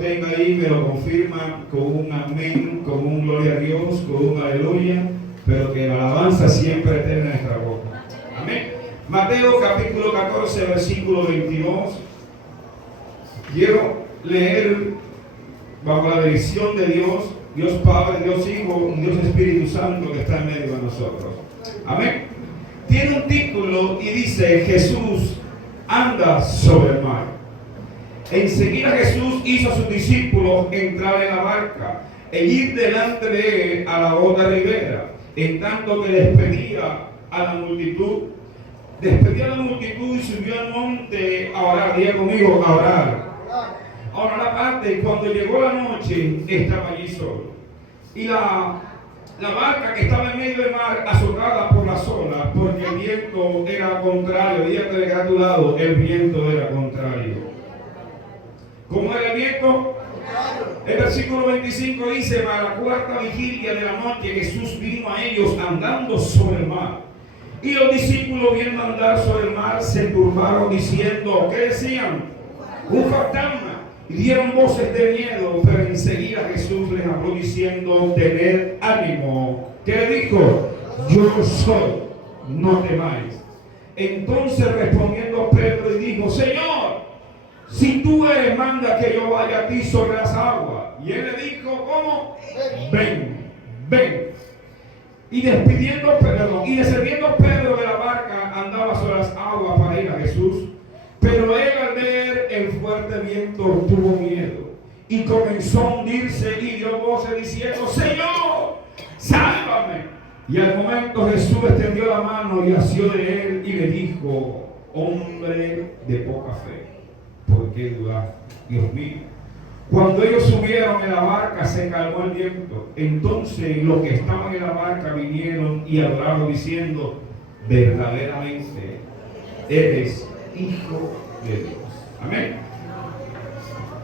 Tenga ahí, me lo confirma con un amén, con un gloria a Dios, con un aleluya, pero que la alabanza siempre esté en nuestra boca. Amén. Mateo capítulo 14, versículo 22. Quiero leer bajo la dirección de Dios, Dios Padre, Dios Hijo, Dios Espíritu Santo que está en medio de nosotros. Amén. Tiene un título y dice: Jesús anda sobre el mar. Enseguida Jesús hizo a sus discípulos entrar en la barca e ir delante de él a la otra ribera, en tanto que despedía a la multitud. Despedía a la multitud y subió al monte a orar. Diga conmigo, a orar. Ahora la parte, cuando llegó la noche, estaba allí solo. Y la barca que estaba en medio del mar, azotada por las olas, porque el viento era contrario. Diga que de a tu lado, el viento era contrario. ¿Cómo era el viento? El versículo 25 dice: para la cuarta vigilia de la noche Jesús vino a ellos andando sobre el mar. Y los discípulos, viendo andar sobre el mar, se turbaron diciendo, ¿qué decían? Un fantasma. Y dieron voces de miedo, pero enseguida Jesús les habló diciendo, tened ánimo. ¿Qué le dijo? Yo soy, no temáis. Entonces respondiendo Pedro y dijo, Señor, si tú eres, manda que yo vaya a ti sobre las aguas. Y él le dijo, ¿cómo? Ven, ven. Y descendiendo Pedro de la barca, andaba sobre las aguas para ir a Jesús. Pero él, al ver el fuerte viento, tuvo miedo y comenzó a hundirse y dio voces diciendo, Señor, sálvame. Y al momento Jesús extendió la mano y asió de él y le dijo, hombre de poca fe, ¿por qué dudar? Dios mío. Cuando ellos subieron en la barca, se calmó el viento. Entonces los que estaban en la barca vinieron y adoraron diciendo, verdaderamente eres Hijo de Dios. Amén.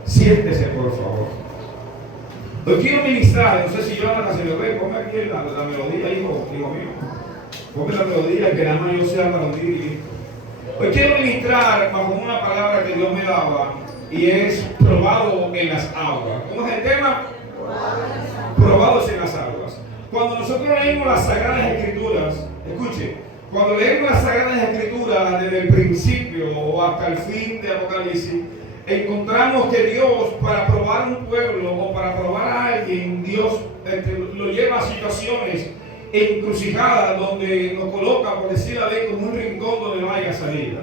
Siéntese, por favor. Hoy quiero ministrar, no sé si yo se me ve, ponme aquí la melodía, hijo mío. Ponme la melodía, que nada más yo sea para hundir y listo. Hoy quiero ministrar bajo una palabra que Dios me daba y es probado en las aguas. ¿Cómo es el tema? Probados en las aguas. Cuando nosotros leemos las Sagradas Escrituras, escuche, cuando leemos las Sagradas Escrituras desde el principio o hasta el fin de Apocalipsis, encontramos que Dios, para probar un pueblo o para probar a alguien, Dios lo lleva a situaciones encrucijadas donde nos coloca, por decirlo así, como un rincón donde no haya salida.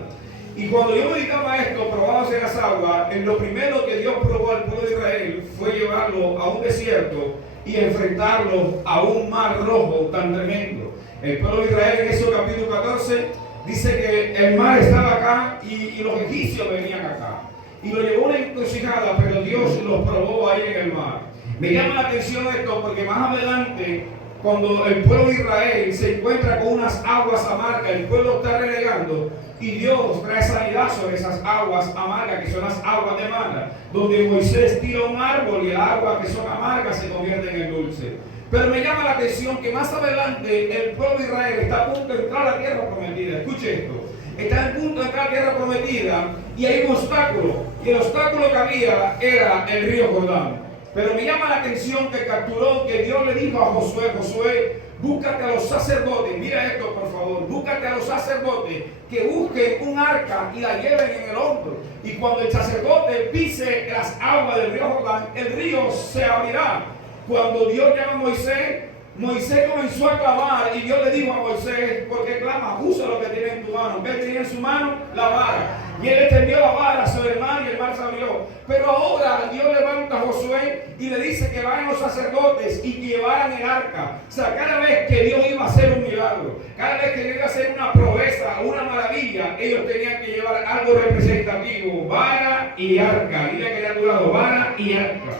Y cuando yo meditaba esto, probados en las aguas, en lo primero que Dios probó al pueblo de Israel fue llevarlo a un desierto y enfrentarlo a un mar rojo tan tremendo. El pueblo de Israel en Éxodo capítulo 14 dice que el mar estaba acá y los egipcios venían acá. Y lo llevó a una encrucijada, pero Dios los probó ahí en el mar. Me llama la atención esto porque más adelante, cuando el pueblo de Israel se encuentra con unas aguas amargas, el pueblo está renegando y Dios trae sanidad sobre esas aguas amargas, que son las aguas de Mara, donde Moisés tira un árbol y el agua que son amargas se convierte en dulce. Pero me llama la atención que más adelante el pueblo de Israel está a punto de entrar a la tierra prometida. Escuche esto. Está a punto de entrar a la tierra prometida y hay un obstáculo. Y el obstáculo que había era el río Jordán. Pero me llama la atención que capturó, que Dios le dijo a Josué, Josué, búscate a los sacerdotes, mira esto por favor, búscate a los sacerdotes que busquen un arca y la lleven en el hombro. Y cuando el sacerdote pise las aguas del río Jordán, el río se abrirá. Cuando Dios llama a Moisés, Moisés comenzó a clamar y Dios le dijo a Moisés, ¿por qué clamas? Usa lo que tiene en tu mano. ¿Qué tenía en su mano? La vara. Y él extendió la vara sobre el mar y el mar se abrió. Pero ahora Dios levanta a Josué y le dice que vayan los sacerdotes y que llevaran el arca. O sea, cada vez que Dios iba a hacer un milagro, cada vez que Dios iba a hacer una proeza, una maravilla, ellos tenían que llevar algo representativo, vara y arca. Dile que de a tu lado, vara y arca.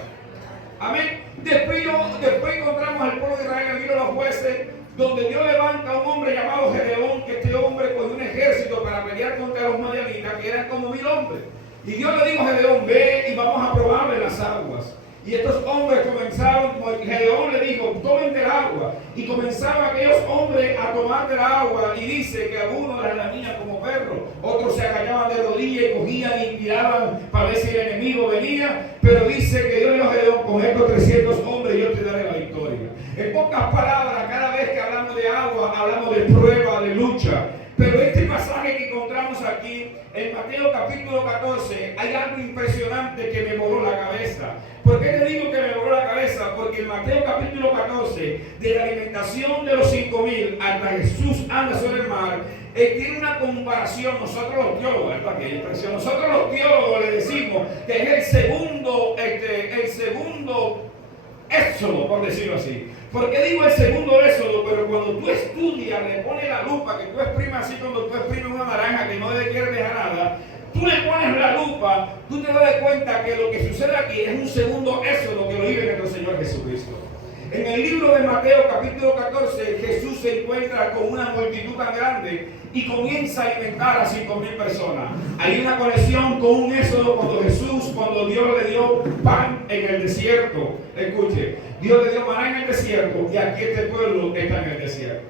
Amén. Después encontramos al pueblo de Israel en el libro de los jueces, donde Dios levanta a un hombre llamado Gedeón, que este hombre cogió un ejército para pelear contra los madianitas, que eran como 1000 hombres. Y Dios le dijo a Gedeón, ve y vamos a probarle las aguas. Y estos hombres comenzaron, Gedeón le dijo, tomen del agua. Y comenzaron aquellos hombres a tomar del agua. Y dice que algunos las lamían como perros, otros se agachaban de rodillas y cogían y tiraban para ver si el enemigo venía. pero dice que Dios nos dio con estos 300 hombres, yo te daré la victoria. En pocas palabras, cada vez que hablamos de agua, hablamos de prueba, de lucha. Pero este pasaje que encontramos aquí, en Mateo capítulo 14, hay algo impresionante que me voló la cabeza. ¿Por qué te digo que me voló la cabeza? Porque en Mateo capítulo 14, de la alimentación de los 5,000 hasta Jesús anda sobre el mar, tiene una comparación. Nosotros los teólogos, ¿verdad? Que impresión. Nosotros los teólogos le decimos que es el segundo éxodo, por decirlo así. ¿Por qué digo el segundo éxodo? Pero cuando tú estudias, le pones la lupa, que tú exprimes así cuando tú exprimes una naranja que no debe querer dejar nada, tú le pones la lupa, tú te das cuenta que lo que sucede aquí es un segundo éxodo que lo vive nuestro Señor Jesucristo. En el libro de Mateo capítulo 14, Jesús se encuentra con una multitud tan grande y comienza a alimentar a 5,000 personas. Hay una conexión con un éxodo cuando Dios le dio pan en el desierto. Escuche, Dios le dio maná en el desierto y aquí este pueblo está en el desierto.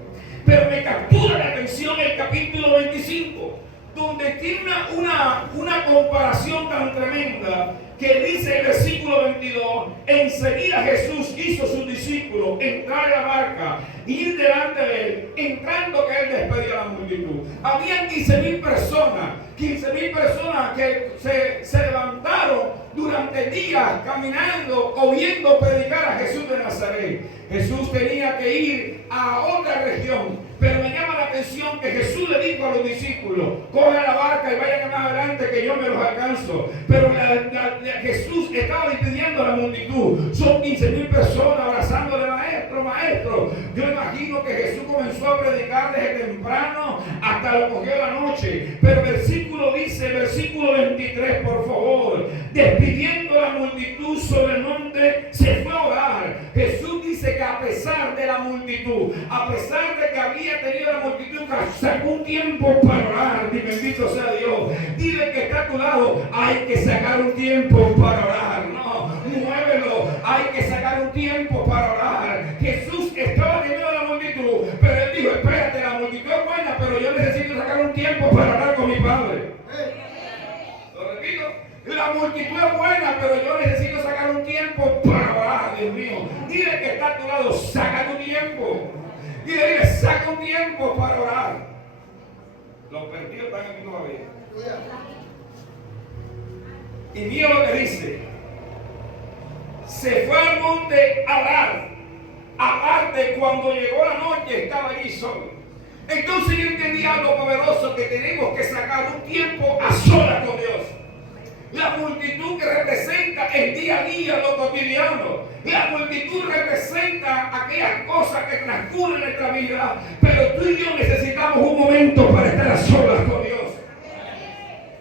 Pero me captura la atención el capítulo 25, donde tiene una comparación tan tremenda que dice el versículo 22, enseguida Jesús hizo a sus discípulos entrar en la barca y ir delante de él, entrando que él despedía a la multitud. Habían 15,000 personas que se levantaron durante días caminando, oyendo predicar a Jesús de Nazaret. Jesús tenía que ir a otra región, pero me llama la atención que Jesús le dijo a los discípulos, cojan la barca y vayan más adelante que yo me los alcanzo. Pero Jesús estaba despidiendo a la multitud. Son 15,000 personas abrazándole, maestro, maestro. Yo imagino que Jesús comenzó a predicar desde temprano hasta lo cogió la noche. Pero el versículo dice, versículo 23, por favor, despidiendo a la multitud sobre el monte, se fue a orar. Jesús dice que a pesar de la multitud, a pesar de que había tenido la multitud, sacó un tiempo para orar. Y bendito sea Dios. Dile que está a tu lado, hay que sacar un tiempo para orar. No, muévelo, hay que sacar un tiempo para orar. Jesús estaba teniendo la multitud, pero él dijo, espérate, la multitud es buena, pero yo necesito sacar un tiempo para orar con mi Padre. Lo repito, la multitud es buena, pero yo necesito sacar un tiempo para orar, Dios mío. Dile que está a tu lado, saca tu tiempo. Dile, saca un tiempo para orar. Los perdidos están aquí todavía. Y mira lo que dice. Se fue al monte a orar. Aparte, cuando llegó la noche, estaba allí solo. Entonces yo entendí algo poderoso, que tenemos que sacar un tiempo a solas con Dios. La multitud que representa el día a día, lo cotidiano. La multitud representa aquellas cosas que transcurren en nuestra vida. Pero tú y yo necesitamos un momento para estar a solas con Dios.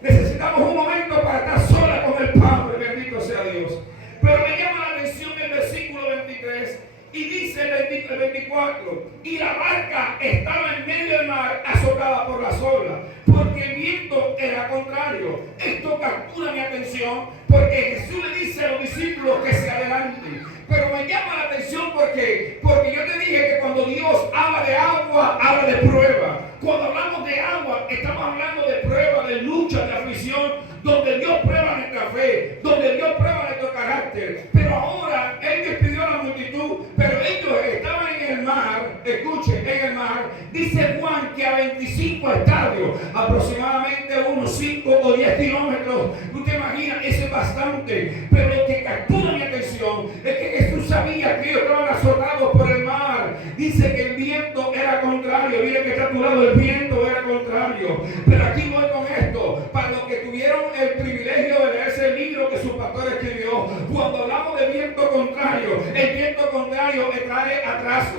Necesitamos un momento para estar solas con el Padre, bendito sea Dios. Pero me llama la atención el versículo 23 y dice el 24, y la barca estaba en medio del mar azotada por las olas, porque el viento era contrario. Esto captura mi atención porque Jesús le dice a los discípulos que se adelanten. Pero me llama la atención porque yo te dije que cuando Dios habla de agua, habla de prueba. Cuando hablamos de agua, estamos hablando de prueba, de lucha, de aflicción, donde Dios prueba nuestra fe, donde Dios prueba nuestro carácter. Pero ahora Él despidió a la multitud, pero ellos estaban en el mar. Escuchen, en el mar, dice Juan que a 25 estadios, aproximadamente unos 5 o 10 kilómetros. Usted imagina, eso es bastante. Pero lo que captura mi atención es que Jesús sabía que ellos estaban azotados por el mar. Dice que el viento era contrario. Mire que está a tu lado, el viento era contrario. Pero aquí voy con esto. Para los que tuvieron el privilegio de leerse el libro que su pastor escribió, cuando hablamos de viento contrario, el viento contrario trae atraso.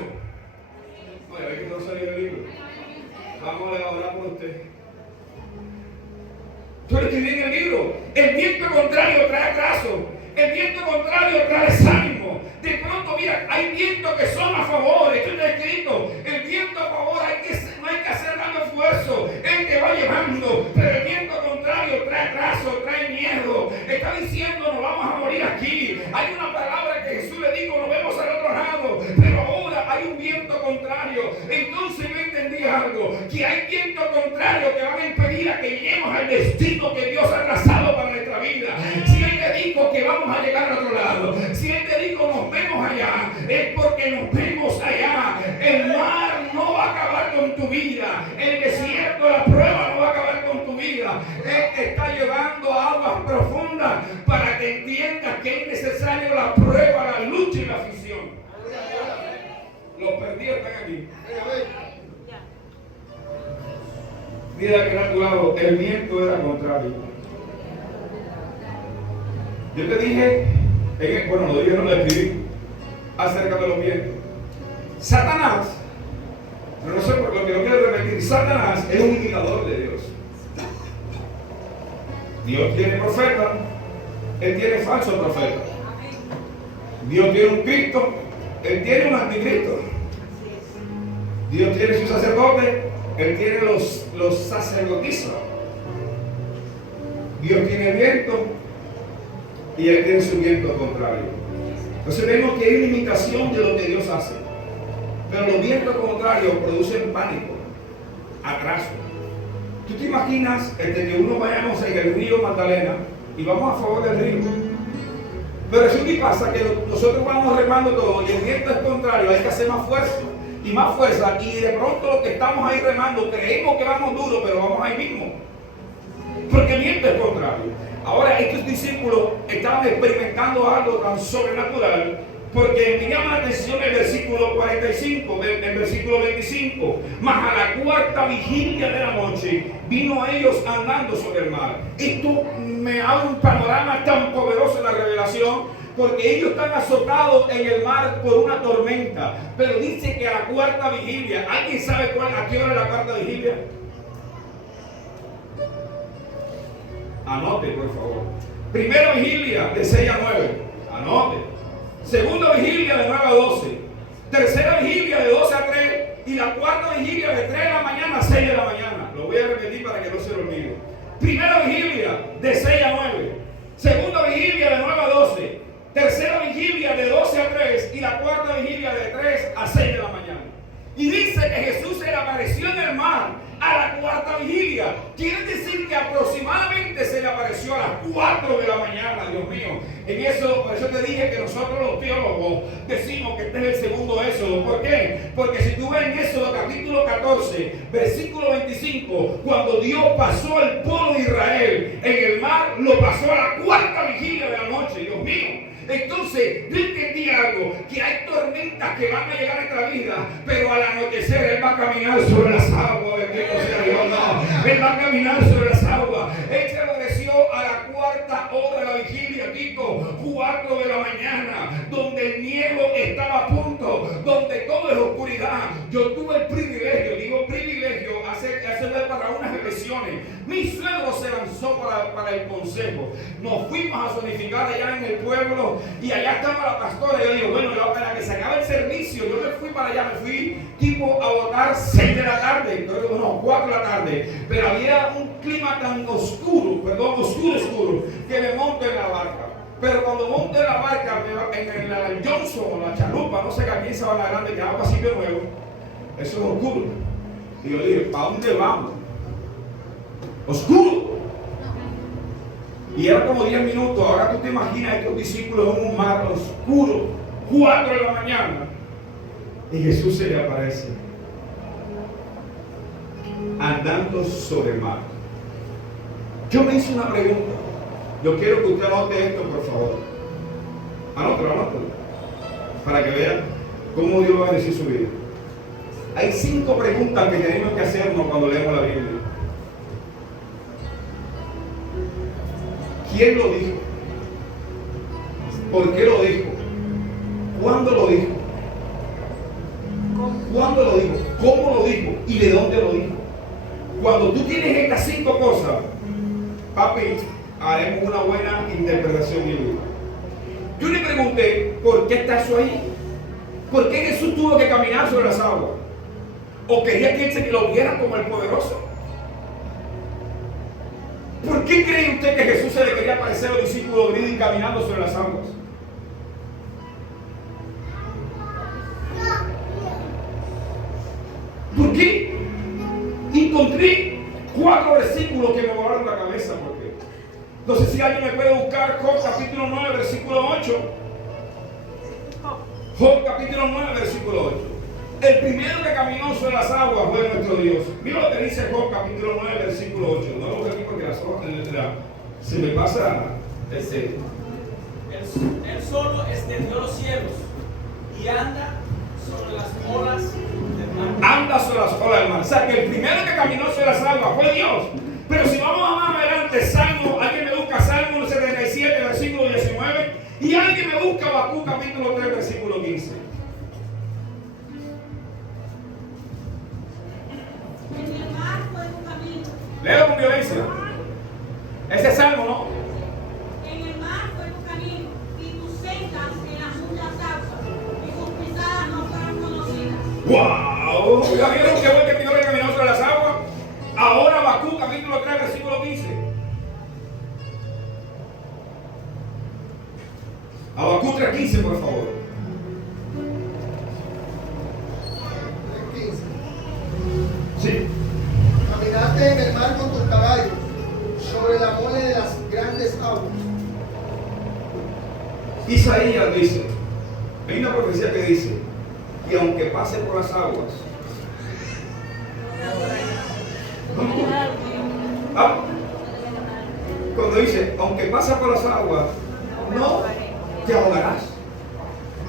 Bueno, hay que no salió el libro. Vamos a orar por usted. Yo escribí en el libro. El viento contrario trae atraso. El viento contrario trae desánimo. De pronto, mira, hay vientos que son a favor. Esto está escrito. El viento a favor no hay que hacer tanto esfuerzo. Él te va llevando. Pero el viento contrario trae atraso, trae miedo. Está diciendo, nos vamos a morir aquí. Hay una palabra que Jesús le dijo, nos vemos al otro lado. Pero ahora hay un viento contrario. Entonces yo entendí algo. Que hay viento contrario que van a impedir a que lleguemos al destino que Dios ha trazado para nuestra vida. Si Él te dijo que vamos a llegar lado. Si Él te dijo nos vemos allá, es porque nos vemos allá. El mar no va a acabar con tu vida. El desierto, la prueba no va a acabar con tu vida. Él te está llevando a aguas profundas para que entiendas que es necesario la prueba, la lucha y la aflicción. Los perdidos están aquí. Mira que a tu lado, el viento era contrario. Yo te dije, bueno, lo dije, no lo escribí, acerca de los vientos. Satanás, pero no sé por lo que no quiero repetir, Satanás es un imitador de Dios. Dios tiene profeta, Él tiene falso profeta. Dios tiene un Cristo, Él tiene un anticristo. Dios tiene su sacerdote, Él tiene los sacerdotisas. Dios tiene viento y Él tiene su viento contrario. Entonces vemos que hay una imitación de lo que Dios hace. Pero los vientos contrarios producen pánico, atraso. ¿Tú te imaginas que uno vayamos en el río Magdalena y vamos a favor del río? Pero eso que pasa que nosotros vamos remando todo y el viento es contrario, hay que hacer más fuerza y más fuerza, y de pronto los que estamos ahí remando creemos que vamos duro, pero vamos ahí mismo, porque el viento es contrario. Ahora estos discípulos estaban experimentando algo tan sobrenatural, porque me llama la atención el versículo 45, el versículo 25. Mas a la cuarta vigilia de la noche vino a ellos andando sobre el mar. Esto me abre un panorama tan poderoso en la revelación, porque ellos están azotados en el mar por una tormenta. Pero dice que a la cuarta vigilia, ¿alguien sabe a qué hora es la cuarta vigilia? Anote, por favor. Primera vigilia de 6 a 9. Anote. Segunda vigilia de 9 a 12. Tercera vigilia de 12 a 3. Y la cuarta vigilia de 3 de la mañana a 6 de la mañana. Lo voy a repetir para que no se lo olvide. Primera vigilia de 6 a 9. Segunda vigilia de 9 a 12. Tercera vigilia de 12 a 3. Y la cuarta vigilia de 3 a 6 de la mañana. Y dice que Jesús se le apareció en el mar a la cuarta vigilia. Quiere decir que aproximadamente se le apareció a las 4 de la mañana, Dios mío. En eso, por eso te dije que nosotros los teólogos decimos que este es el segundo éxodo. ¿Por qué? Porque si tú ves en Éxodo capítulo 14, versículo 25, cuando Dios pasó al pueblo de Israel en el mar, lo pasó a la cuarta vigilia de la noche, Dios mío. Entonces, yo entendí algo, que hay tormentas que van a llegar a nuestra vida, pero al anochecer Él va a caminar sobre las aguas, bendito sea Dios, no. Él va a caminar sobre las aguas. Él se apareció a la cuarta hora de la vigilia, Tito, 4 de la mañana, donde el nieblo estaba a punto, donde todo es oscuridad. Yo tuve el privilegio, digo privilegio, hace para unas elecciones. Mi suegro se lanzó para el consejo. Nos fuimos a zonificar allá en el pueblo y allá estaba la pastora. Yo digo, bueno, para que se acabe el servicio, yo me fui para allá, me fui tipo a votar 6 de la tarde, no, 4 de la tarde. Pero había un clima tan oscuro, oscuro, que me monto en la barca. Pero cuando monto en la barca, en el Johnson o la chalupa, no sé qué, aquí en Sabana Grande, que va para Sitio Nuevo, eso es oscuro. Y yo dije, ¿para dónde vamos? Oscuro. Y era como 10 minutos. Ahora tú te imaginas a estos discípulos en un mar oscuro, 4 de la mañana, y Jesús se le aparece andando sobre el mar. Yo me hice una pregunta. Yo quiero que usted anote esto, por favor. Anótalo, para que vean cómo Dios va a decir su vida. Hay 5 preguntas que tenemos que hacernos cuando leemos la Biblia. ¿Quién lo dijo? ¿Por qué lo dijo? ¿Cuándo lo dijo? ¿Cuándo lo dijo? ¿Cómo lo dijo? ¿Y de dónde lo dijo? Cuando tú tienes estas 5 cosas, papi, haremos una buena interpretación bíblica. Yo le pregunté, ¿por qué está eso ahí? ¿Por qué Jesús tuvo que caminar sobre las aguas? ¿O quería que él se lo viera como el poderoso? ¿Por qué cree usted que Jesús se le quería aparecer a los discípulos y caminando sobre las aguas? ¿Por qué? Encontré 4 versículos que me volaron la cabeza. Porque no sé si alguien me puede buscar Job capítulo 9, versículo 8. Job capítulo 9, versículo 8. El primero que caminó sobre las aguas fue nuestro Dios. Mira lo que dice Job capítulo 9, versículo 8. No lo veo aquí porque se me pasa ese. Él solo extendió los cielos y anda sobre las olas del mar. Anda sobre las olas del mar. O sea que el primero que caminó sobre las aguas fue Dios. Pero si vamos a más adelante, Salmo, alguien me busca Salmo 77, versículo 19, y alguien me busca Habacuc capítulo 3, versículo 15. En el mar fue tu camino. Léelo con violencia. Ese es Salmo, ¿no? En el mar fue tu camino, y tus sendas en las muchas aguas, y tus pisadas no fueron conocidas. ¡Wow! ¿Ya vieron que fue el que primero que caminó sobre las aguas? Ahora Habacuc capítulo 3, versículo 15. Habacuc 3:15, por favor. 3:15. Sí. Caminaste en el mar con tus caballos, sobre la mole de las grandes aguas. Isaías dice, hay una profecía que dice, y aunque pase por las aguas, cuando dice, aunque pase por las aguas, no te ahogarás.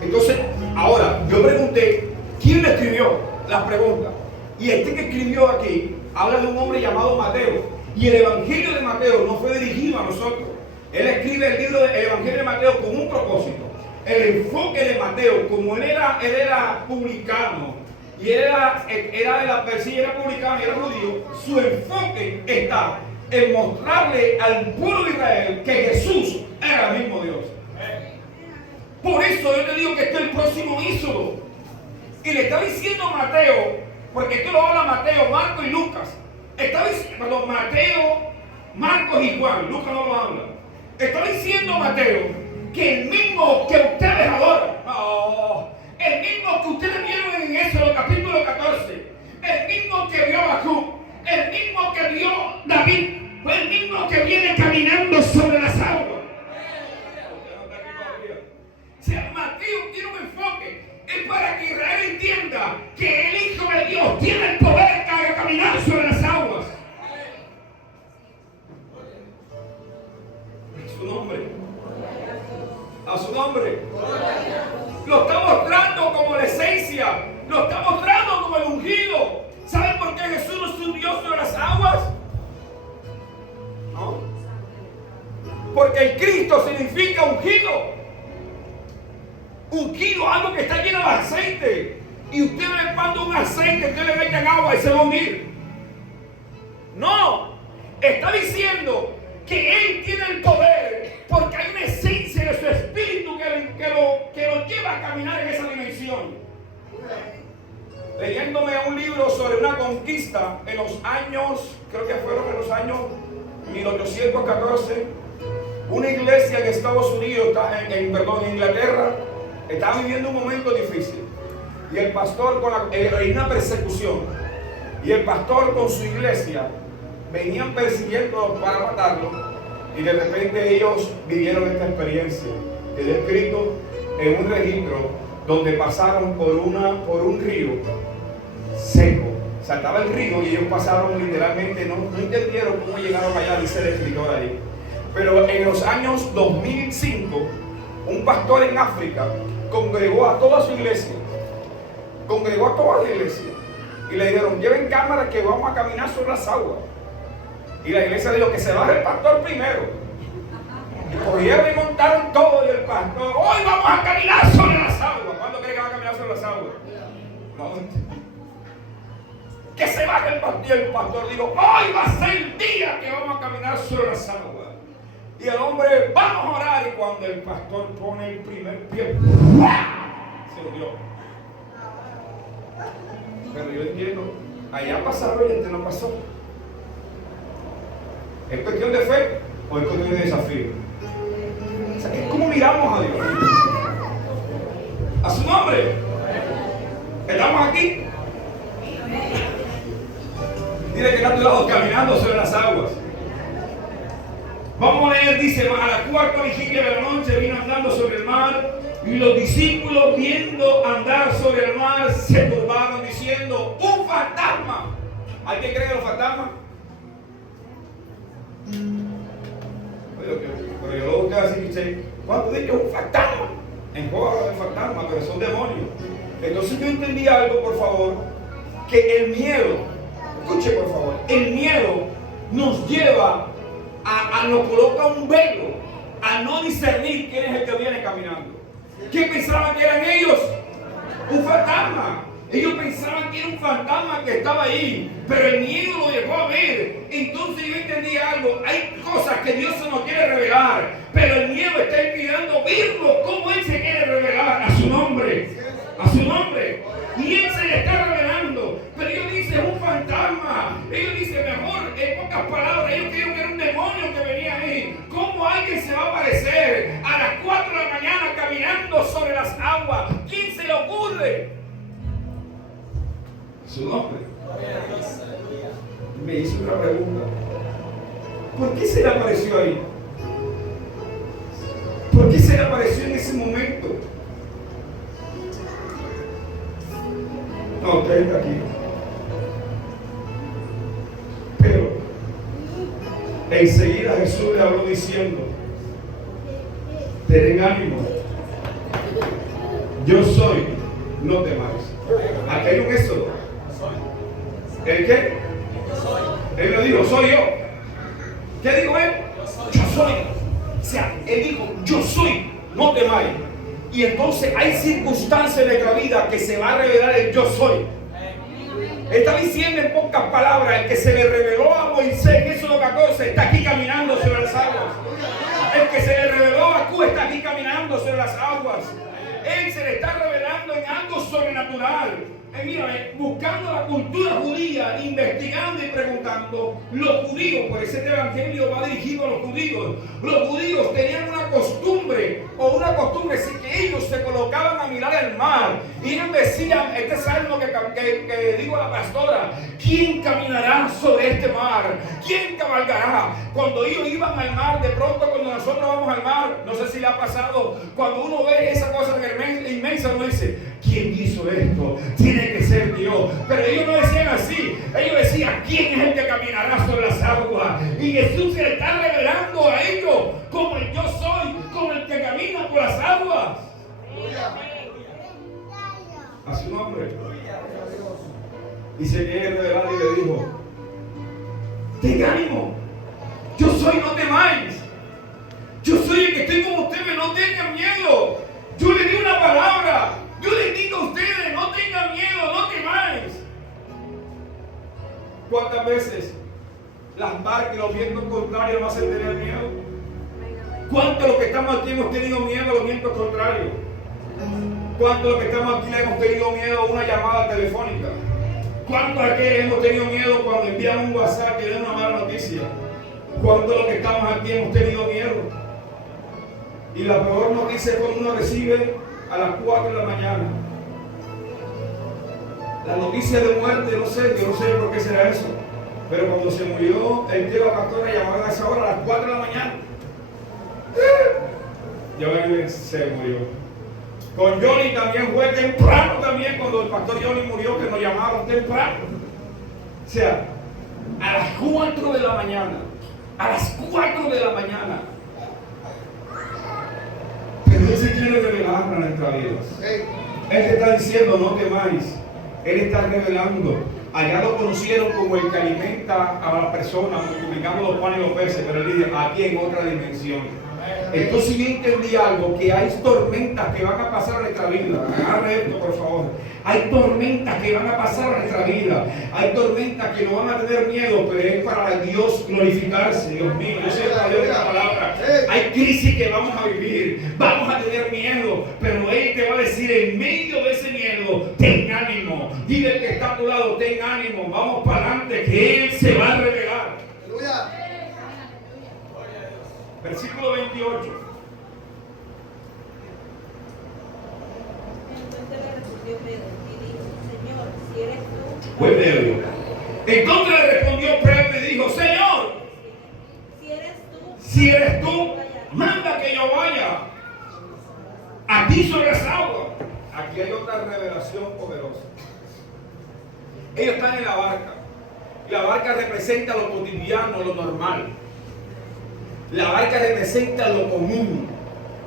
Entonces, ahora, yo pregunté, ¿quién le escribió las preguntas? Y este que escribió aquí, habla de un hombre llamado Mateo. Y el Evangelio de Mateo no fue dirigido a nosotros. Él escribe el libro del Evangelio de Mateo con un propósito. El enfoque de Mateo, como él era publicano, y era de la persona, era publicano y era judío, su enfoque está en mostrarle al pueblo de Israel que Jesús era el mismo Dios. Por eso yo te digo que este es el próximo ísolo. Y le está diciendo a Mateo, porque esto lo habla Mateo, Marcos y Lucas. Está diciendo, perdón, Mateo, Marcos y Juan, Lucas no lo habla. Está diciendo Mateo que el mismo que ustedes adoran, el mismo que ustedes vieron en Éxodo capítulo 14, el mismo que vio Habacuc, el mismo que vio David, fue el mismo que viene caminando sobre las aguas. O sea, Mateo tiene un enfoque, es para que Israel entienda que el Hijo de Dios tiene el poder para caminar sobre las aguas. A su nombre. A su nombre. Lo está mostrando como la esencia, lo está mostrando como el ungido. ¿Saben por qué Jesús no subió sobre las aguas? ¿No? Porque el Cristo significa ungido. Ungido, algo que está lleno de aceite. Y usted ve cuando un aceite, usted le mete en agua y se va a hundir. No, está diciendo que Él tiene el poder porque hay una esencia de su espíritu que lo lleva a caminar en esa dimensión. Leyéndome un libro sobre una conquista en los años, creo que fueron en los años 1814, una iglesia en Estados Unidos, en Inglaterra, estaba viviendo un momento difícil. Y el pastor, hay una persecución, y el pastor con su iglesia venían persiguiendo para matarlo, y de repente ellos vivieron esta experiencia. Quedó escrito en un registro donde pasaron por un río seco. Saltaba el río y ellos pasaron literalmente, no entendieron cómo llegaron allá, dice el escritor ahí. Pero en los años 2005, un pastor en África congregó a toda su iglesia. Congregó a toda la iglesia. Y le dijeron, lleven cámaras que vamos a caminar sobre las aguas. Y la iglesia dijo que se baje el pastor primero. Y cogieron y montaron todo y el pastor, hoy vamos a caminar sobre las aguas. ¿Cuándo cree que va a caminar sobre las aguas? No. Que se baje el pastor. Y el pastor dijo, hoy va a ser el día que vamos a caminar sobre las aguas. Y el hombre, vamos a orar. Y cuando el pastor pone el primer pie, se hundió. Pero yo entiendo, allá pasaron y este no pasó. ¿Es cuestión de fe o es cuestión de desafío? O sea, es como miramos a Dios. A su nombre. Estamos aquí. Dile que está a tu lado caminando sobre las aguas. Vamos a leer, dice, a la cuarta vigilia de la noche vino andando sobre el mar Y los discípulos, viendo andar sobre el mar, se turbaron diciendo: ¡un fantasma! ¿Hay que creer en los fantasmas? Pero yo lo voy a decir que usted, cuando dice un fantasma, en juego de fantasma, pero son demonios. Entonces yo entendí algo, por favor, que el miedo, escuche por favor, el miedo nos lleva nos coloca un velo, a no discernir quién es el que viene caminando. ¿Qué pensaban que eran ellos? Un fantasma. Ellos pensaban que era un fantasma que estaba ahí, pero el miedo lo dejó a ver. Entonces yo entendí algo. Hay cosas que Dios se nos quiere revelar, pero el miedo está impidiendo verlo como Él se quiere revelar a su nombre. A su nombre. Y Él se le está revelando. Pero ellos dicen un fantasma. Ellos dicen mejor, en pocas palabras, ellos creyeron que era un demonio que venía ahí. ¿Cómo alguien se va a aparecer a las 4 de la mañana caminando sobre las aguas? ¿Quién se le ocurre? Su nombre. Me hizo una pregunta. ¿Por qué se le apareció ahí? ¿Por qué se le apareció en ese momento? No, usted está aquí. Pero enseguida Jesús le habló diciendo: ten ánimo, yo soy, no temáis. Aquí hay un éxodo. ¿El qué? Él lo dijo: soy yo. ¿Qué dijo él? Yo soy. O sea, él dijo: yo soy, no temáis. Y entonces hay circunstancias de nuestra vida que se va a revelar el yo soy. Está diciendo en pocas palabras: el que se le reveló a Moisés en Éxodo 14 está aquí caminando sobre las aguas. El que se le reveló a Q está aquí caminando sobre las aguas. Él se le está revelando en algo sobrenatural. Mírame, buscando la cultura judía, investigando y preguntando, los judíos, por ese evangelio va dirigido a los judíos tenían una costumbre, así que ellos se colocaban a mirar el mar, y ellos decían, este salmo que digo a la pastora: ¿quién caminará sobre este mar? ¿Quién cabalgará? Cuando ellos iban al mar, de pronto cuando nosotros vamos al mar, no sé si le ha pasado, cuando uno ve esa cosa inmensa, uno dice: ¿quién hizo esto? Tiene que ser Dios. Pero ellos no decían así. Ellos decían: ¿quién es el que caminará sobre las aguas? Y Jesús se le está revelando a ellos como el yo soy, como el que camina por las aguas. A su nombre. Y se quiere revelar y le dijo: ten ánimo, yo soy, no temáis. Yo soy el que estoy con ustedes, no tengan miedo. Yo les di una palabra. Yo les digo a ustedes: no tengan miedo, no temáis. ¿Cuántas veces las barcas y los vientos contrarios nos hacen tener miedo? ¿Cuántos de los que estamos aquí hemos tenido miedo a los vientos contrarios? ¿Cuántos de los que estamos aquí le hemos tenido miedo a una llamada telefónica? ¿Cuántos de aquí hemos tenido miedo cuando enviamos un WhatsApp que da una mala noticia? ¿Cuántos de los que estamos aquí hemos tenido miedo? Y la peor noticia es cuando uno recibe a las 4 de la mañana la noticia de muerte. Yo no sé por qué será eso, pero cuando se murió el tío de la pastora, llamaban a esa hora a las 4 de la mañana. Ya ven, se murió. Con Johnny también fue temprano, también cuando el pastor Johnny murió, que nos llamaron temprano. O sea, a las 4 de la mañana. A las 4 de la mañana. Pero Él se quiere revelar a nuestra vida. Él te está diciendo: no temáis. Él está revelando. Allá lo conocieron como el que alimenta a la persona, multiplicando los panes y los peces, pero Él dice: aquí en otra dimensión. Entonces yo entendí algo, que hay tormentas que van a pasar a nuestra vida. Agarre esto, por favor. Hay tormentas que van a pasar a nuestra vida. Hay tormentas que no van a tener miedo, pero es para Dios glorificarse. Dios mío, yo sé la palabra. Hay crisis que vamos a vivir. Vamos a tener miedo, pero Él te va a decir en medio de ese miedo: ten ánimo. Dile al que está a tu lado: ten ánimo. Vamos para adelante, que Él se va a revelar. Aleluya. Versículo 28. Entonces le respondió Pedro y dijo: Señor, si eres tú. Pues Pedro. Entonces le respondió Pedro y dijo: Señor, si eres tú, manda que yo vaya a ti allí sobre las aguas. Aquí hay otra revelación poderosa. Ellos están en la barca. La barca representa lo cotidiano, lo normal. La barca representa lo común.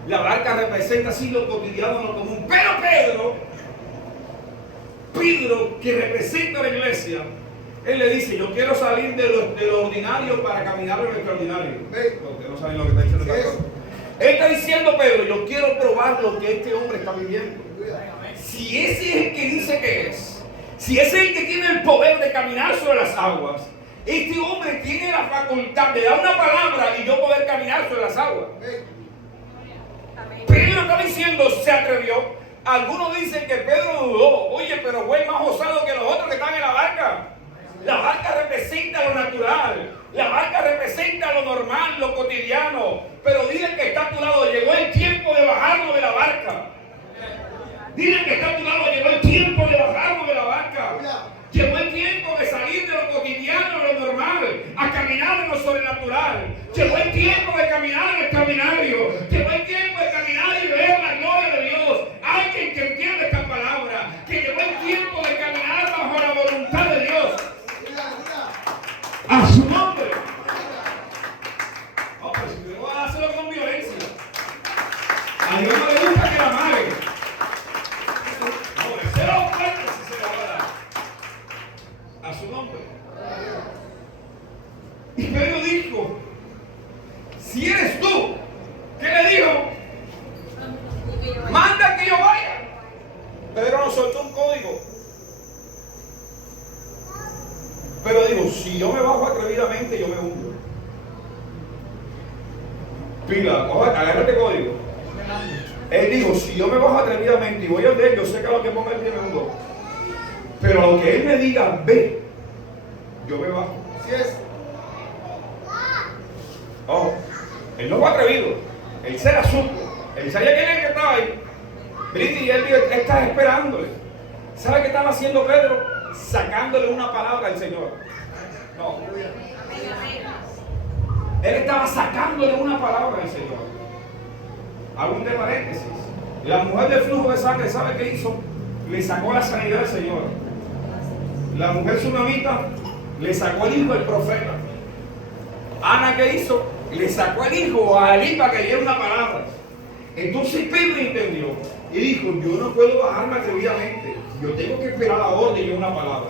La barca representa así lo cotidiano, lo común. Pero Pedro, que representa a la iglesia, él le dice: yo quiero salir de lo ordinario para caminar en lo extraordinario. Porque no saben lo que está diciendo el pastor. Él está diciendo: Pedro, yo quiero probar lo que este hombre está viviendo. Si ese es el que dice que es, si ese es el que tiene el poder de caminar sobre las aguas, este hombre tiene la facultad de dar una palabra y yo poder caminar sobre las aguas. Pedro está diciendo, se atrevió. Algunos dicen que Pedro dudó. Oye, pero fue más osado que los otros que están en la barca. La barca representa lo natural. La barca representa lo normal, lo cotidiano. Pero dile que está a tu lado: llegó el tiempo de bajarnos de la barca. Dile que está a tu lado: llegó el tiempo de bajarnos de la barca. Llegó el tiempo de salir de lo cotidiano, de lo normal, a caminar en lo sobrenatural. Llegó el tiempo de caminar en el extraordinario. Llegó el tiempo de caminar y ver la gloria de Dios. Alguien que entiende esta palabra, que llegó el tiempo de caminar bajo la voluntad de Dios. A su nombre. No, pero si no vas a hacerlo con violencia. A Dios no le gusta que la amaguen. No, se lo fuerte si se lo va a dar. A su nombre. Y Pedro dijo: si eres tú, ¿qué le dijo? Manda que yo vaya. Pedro nos soltó un código. Pero digo, si yo me bajo atrevidamente, yo me hundo. Pila, agarra este código. Él dijo: si yo me bajo atrevidamente y voy a él, yo sé que a lo que ponga él me hundo. Pero a lo que él me diga, ve, yo me bajo. Así es. Oh, él no fue atrevido. Él se la supo. Él sabía quién es el que estaba ahí. Briti, y él estaba esperándole. ¿Sabe qué estaba haciendo Pedro? Sacándole una palabra al Señor. No. Él estaba sacándole una palabra al Señor. Hago un de paréntesis. La mujer del flujo de sangre, ¿sabe qué hizo? Le sacó la sanidad al Señor. La mujer sunamita le sacó el hijo del profeta. Ana, ¿qué hizo? Le sacó el hijo a Elí para que diera una palabra. Entonces Pedro entendió y dijo: yo no puedo bajarme atrevidamente. Yo tengo que esperar la orden y una palabra.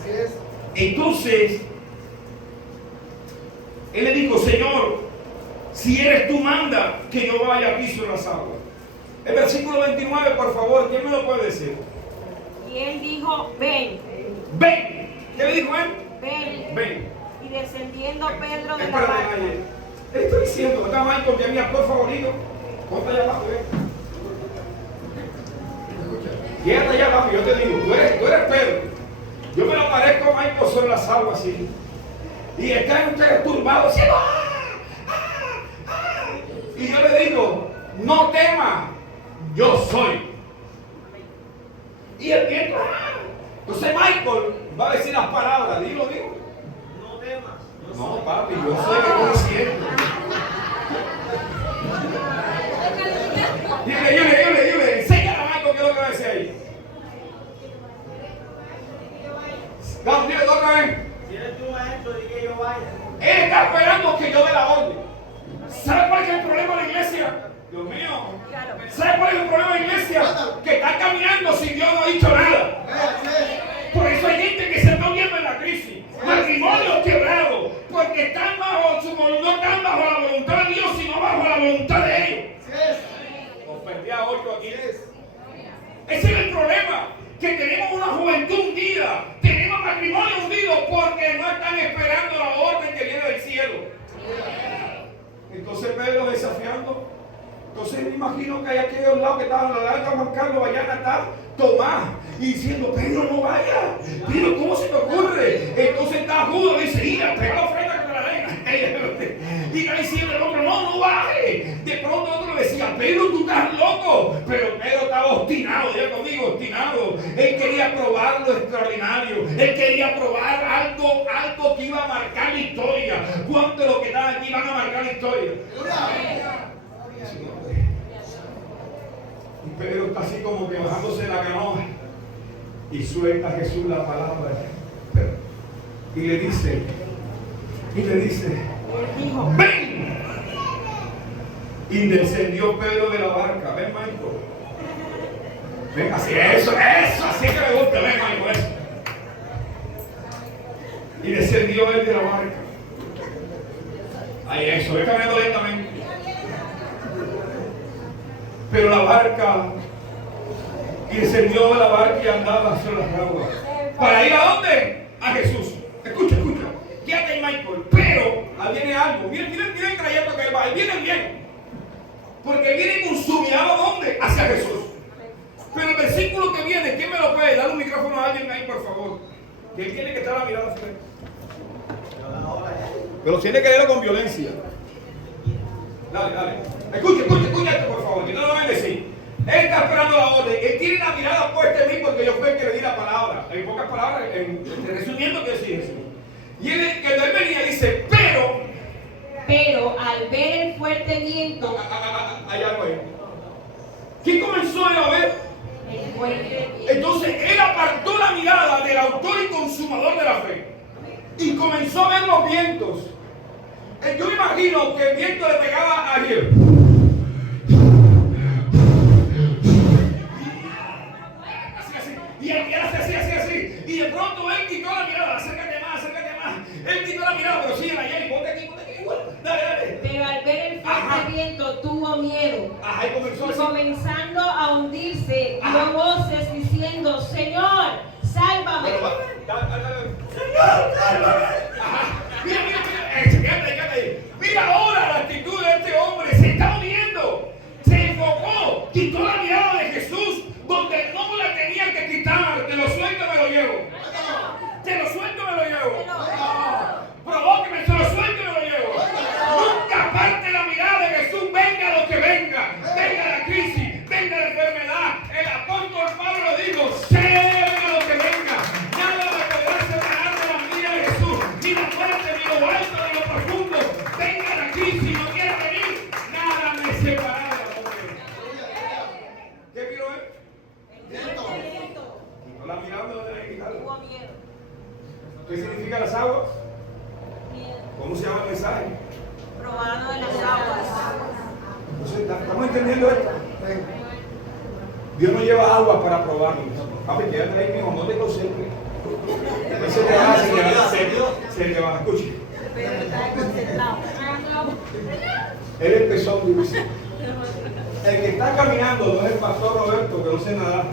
Así es. Entonces, él le dijo: Señor, si eres tú, manda que yo vaya aquí sobre las aguas. El versículo 29, por favor, ¿quién me lo puede decir? Y él dijo: ven. Ven. ¿Qué le dijo él? Ven. Ven. Y descendiendo Pedro de la Espérate, barca. ayer. Le estoy diciendo, acá Michael, que es mi actor favorito. Ponte allá abajo, ven. Quédate allá abajo, yo te digo, tú eres Pedro. Yo me lo parezco a Michael sobre las aguas así. Y están ustedes turbados diciendo: y yo le digo: no temas, yo soy. Y el viento, entonces Michael va a decir las palabras, dilo. No temas. No, papi, yo sé que no es cierto. Dile, enséñale a Michael qué es lo que va a decir ahí. Vamos, dile otra vez. Si eres tú, maestro, di que yo vaya. Él está esperando que yo dé la orden. ¿Sabe cuál es el problema de la iglesia? Dios mío. ¿Sabe cuál es el problema de la iglesia? Que está caminando sin Dios no ha dicho nada. Por eso hay gente que se está hundiendo en la crisis. Matrimonios quebrados. Porque están bajo su voluntad, no están bajo la voluntad de Dios, sino bajo la voluntad de ellos. Os perdí a 8 aquí. Ese es el problema. Que tenemos una juventud hundida. Tenemos matrimonio hundido porque no están esperando la orden que viene del cielo. Entonces Pedro desafiando. Entonces me imagino que hay aquellos lados que estaban a la larga, Juan Carlos, Vallana, está Tomás, y diciendo: Pedro, no vaya. Pedro, ¿cómo se te ocurre? Entonces está Judas y dice: mira, pega la ofrenda que te la den. Y está diciendo el otro: no baje. De pronto otro le decía: Pedro, tú estás loco. Pero Pedro estaba obstinado, ya conmigo, obstinado. Él quería probar lo extraordinario. Él quería probar algo que iba a marcar la historia. ¿Cuántos de los que estaban aquí van a marcar la historia? Y Pedro está así como que bajándose de la canoa y suelta a Jesús la palabra y le dice, ven. Y descendió Pedro de la barca. Ven, Michael. Ven, así, eso, así que me gusta, ven, Michael, eso. Y descendió él de la barca. Ahí eso, ve caminando lentamente. Pero la barca, y descendió de la barca y andaba hacia las aguas. ¿Para ir a dónde? A Jesús. Escucha. Quédate ahí, Michael. Pero ahí viene algo. Miren el trayecto que él va. Ahí viene bien. Porque viene con su mirada, ¿dónde? Hacia Jesús. Pero el versículo que viene, ¿quién me lo puede dar un micrófono a alguien ahí, por favor? Que él tiene que estar a la mirada hacia él. Pero tiene que leerlo con violencia. Dale. Escucha esto, por favor, que no lo van a decir. Él está esperando la orden. Él tiene la mirada puesta en mí porque yo fui el que le di la palabra. En pocas palabras, resumiendo, ¿qué decía Jesús? Y él, que él venía, dice, pero al ver el fuerte viento, hay algo ahí. ¿Quién comenzó a ver? el fuerte viento. Entonces él apartó la mirada del autor y consumador de la fe y comenzó a ver los vientos. Yo me imagino que el viento le pegaba a Ariel. Así. Y él hace así. Y de pronto él quitó la mirada. Acércate más. Él quitó la mirada, pero sigue Ariel. Ponte aquí. Igual. Dale. Pero al ver el fuerte viento tuvo miedo. Y comenzó Y así. comenzando a hundirse, dio voces diciendo, Señor, sálvame. Señor, sálvame. Mira. Quédate ahí. Mira ahora la actitud de este hombre. Se está hundiendo. Se enfocó. Quitó la mirada de Jesús donde no la tenía que quitar. Te lo suelto, me lo llevo. Provóqueme, se lo suelto, me lo llevo. Nunca aparte la mirada de Jesús. Venga lo que venga. Venga la crisis. Venga la enfermedad. El apóstol Pablo dijo, venga lo que venga. Nada me podrá separar de la mira de Jesús. Ni la muerte, ni lo alto, ni lo profundo. Venga la crisis, no quiere venir. Nada me separará de la muerte. ¿Qué quiero ver? La mirada no debe quitarla. Tuvo miedo. ¿Qué significa las aguas? Miedo. ¿Cómo se llama el mensaje? Probado de las aguas. Entonces, ¿estamos entendiendo esto? Dios no lleva agua para probarnos. Papi, quédate ahí mismo, no te concentres. Se te va a escuchar. Pero está concentrado. Él empezó a hundirse. El que está caminando no es el pastor Roberto, que no sé nadar.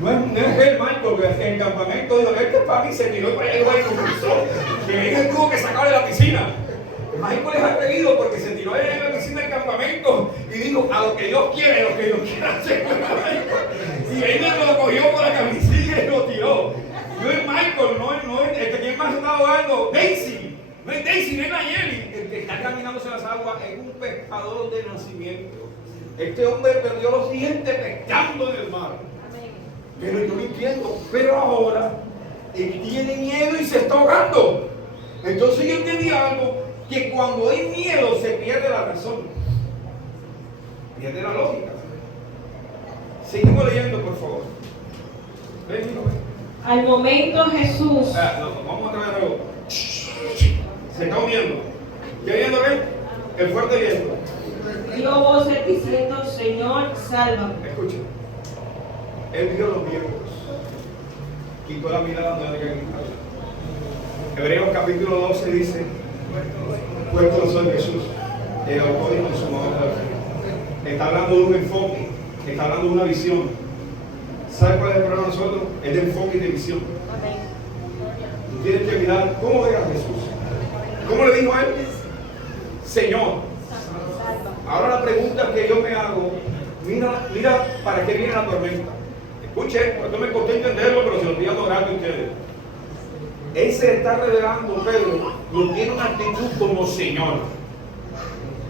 No es el Michael que en el campamento dijo, este es para mí, se tiró para allá y comenzó. Que él tuvo que sacarle de la piscina. Michael es atrevido porque se tiró allá en la piscina del campamento y dijo, a lo que Dios quiere, lo que Dios quiera hacer. Y él lo cogió por la camisilla y lo tiró. No es Michael, no es el que quien más está ahogando, Daisy. No es Daisy, no es Nayeli. El que está caminándose las aguas es un pescador de nacimiento. Este hombre perdió los dientes pescando en el mar. Pero yo no entiendo. Pero ahora él tiene miedo y se está ahogando. Entonces yo entendí algo, que cuando hay miedo se pierde la razón. Pierde la lógica. Seguimos leyendo, por favor. Ven. Al momento Jesús. Vamos a traer de nuevo. Se está hundiendo. ¿Qué viendo qué? El fuerte viento. Dio voces diciendo, Señor, sálvame. Escucha. Él vio los vientos. Quitó la mirada donde había que quitarla. Hebreos capítulo 12 dice, puesto los ojos de Jesús, el autor y consumador de la fe. Está hablando de un enfoque, está hablando de una visión. ¿Sabe cuál es el problema de nosotros? Es de enfoque y de visión. Tú tienes que mirar cómo ve a Jesús. ¿Cómo le dijo a él? Señor. Ahora la pregunta que yo me hago, mira para qué viene la tormenta. Escuche, no me costó entenderlo, pero se lo estoy adorando a ustedes. Él se está revelando, Pedro, lo tiene una actitud como Señor.